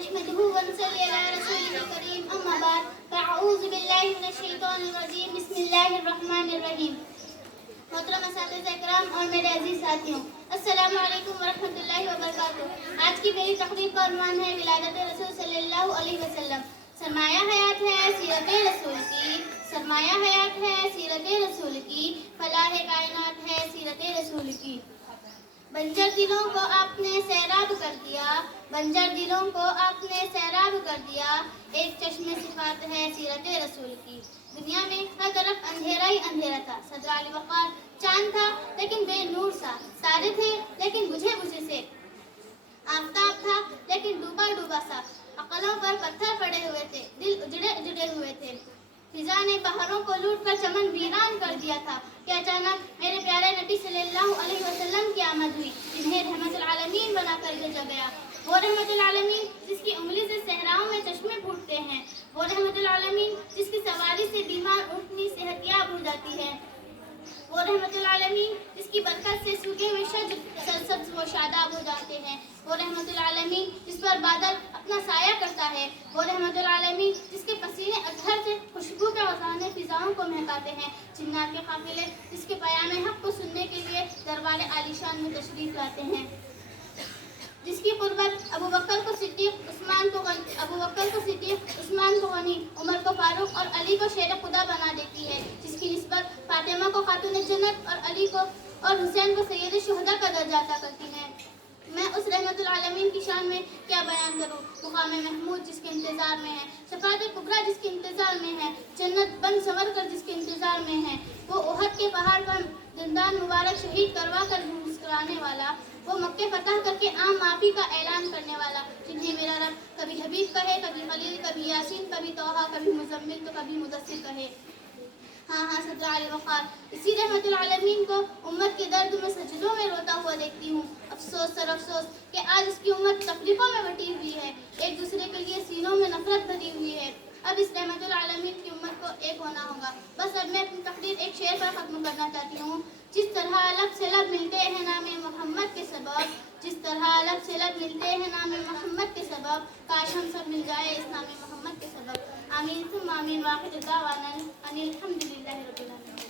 نحمده ونصلي على رسوله الكريم اما بعد فاعوذ باللہ من الشیطان الرجیم بسم اللہ الرحمن الرحیم. محترم اساتذہ اکرام اور میرے عزیز ساتھیوں، السلام علیکم ورحمۃ اللہ وبرکاتہ. آج کی میری تقریر کا عنوان ہے ولادت رسول صلی اللہ علیہ وسلم. سرمایہ حیات ہے سیرت رسول کی، سرمایہ حیات ہے سیرت رسول کی، فلاح کائنات ہے سیرت رسول کی. بنجر دلوں کو آپ نے سیراب کر دیا، بنجر دلوں کو آپ نے سیراب کر دیا، ایک چشم صفات ہے سیرت رسول کی. دنیا میں ہر طرف اندھیرا ہی اندھیرا تھا. صدر علی وقار چاند تھا لیکن بے نور سا، تارے تھے لیکن بجھے بجھے سے، آفتاب تھا لیکن ڈوبا ڈوبا سا. عقلوں پر پتھر پڑے ہوئے تھے، دل اجڑے اجڑے ہوئے تھے. فضا نے پہاڑوں کو لوٹ کر چمن ویران کر دیا تھا کہ اچانک میرے پیارے نبی صلی اللہ علیہ وسلم کی آمد ہوئی، جنہیں رحمت العالمین بنا کر بھیجا گیا. وہ رحمت العالمین جس کی انگلی سے صحراؤں میں چشمے پھوٹتے ہیں، وہ رحمت العالمین جس کی سواری سے بیمار اونٹنی صحت یاب ہو جاتی ہے، وہ رحمت العالمین جس کی برکت سے سوکھے ہوئے شجر سرسبز و شاداب ہو جاتے ہیں، وہ رحمت العالمین جس پر بادل اپنا سایہ کرتا ہے، وہ رحمت العالمین جس کے پسینے اطہر سے خوشبو کے خزانے فضاؤں کو مہکاتے ہیں، جنات کے قافلے جس کے پیام حق کو سننے کے لیے دربار عالیشان میں تشریف لاتے ہیں، جس کی قربت ابو بکر کو صدیق عثمان کو غنی، عمر کو فاروق اور علی کو شیر خدا بنا دیتی ہے، جس کی نسبت فاطمہ کو خاتون جنت اور علی کو اور حسین کو سید شہداء کا درجہ عطا کرتی ہے. میں اس رحمت العالمین کی شان میں کیا بیان کروں. مقام محمود جس کے انتظار میں ہے، شفاعت کبریٰ جس کے انتظار میں ہے، جنت بن سنور کر جس کے انتظار میں ہے، وہ احد کے پہاڑ پر دندان مبارک شہید کروا کر مسکرانے والا، وہ مکے فتح کر کے عام معافی کا اعلان کرنے والا، جنہیں میرا رب کبھی حبیب کہے، کبھی خلیل، کبھی یاسین، کبھی طٰہٰ، کبھی مزمل تو کبھی مدثر کہے. ہاں صدر علی وقار، اسی رحمت العالمین کو امت کے درد میں سجدوں میں روتا ہوا دیکھتی ہوں. افسوس سر افسوس کہ آج اس کی امت تفریقوں میں بٹی ہوئی ہے، ایک دوسرے کے لیے سینوں میں نفرت بھری ہوئی ہے. اب اس رحمت العالمین کی امت کو ایک ہونا ہوگا. بس اب میں اپنی تقریر ایک شعر پر ختم کرنا چاہتی ہوں. جس طرح لب سے لب ملتے ہیں نام محمد کے سبب، جس طرح لب سے لب ملتے ہیں نام محمد کے سبب، کاش ہم سب مل جائے اس نام محمد کے سبب. آمین ثم آمین. واخر دعوانا ان الحمد للہ رب العالمین.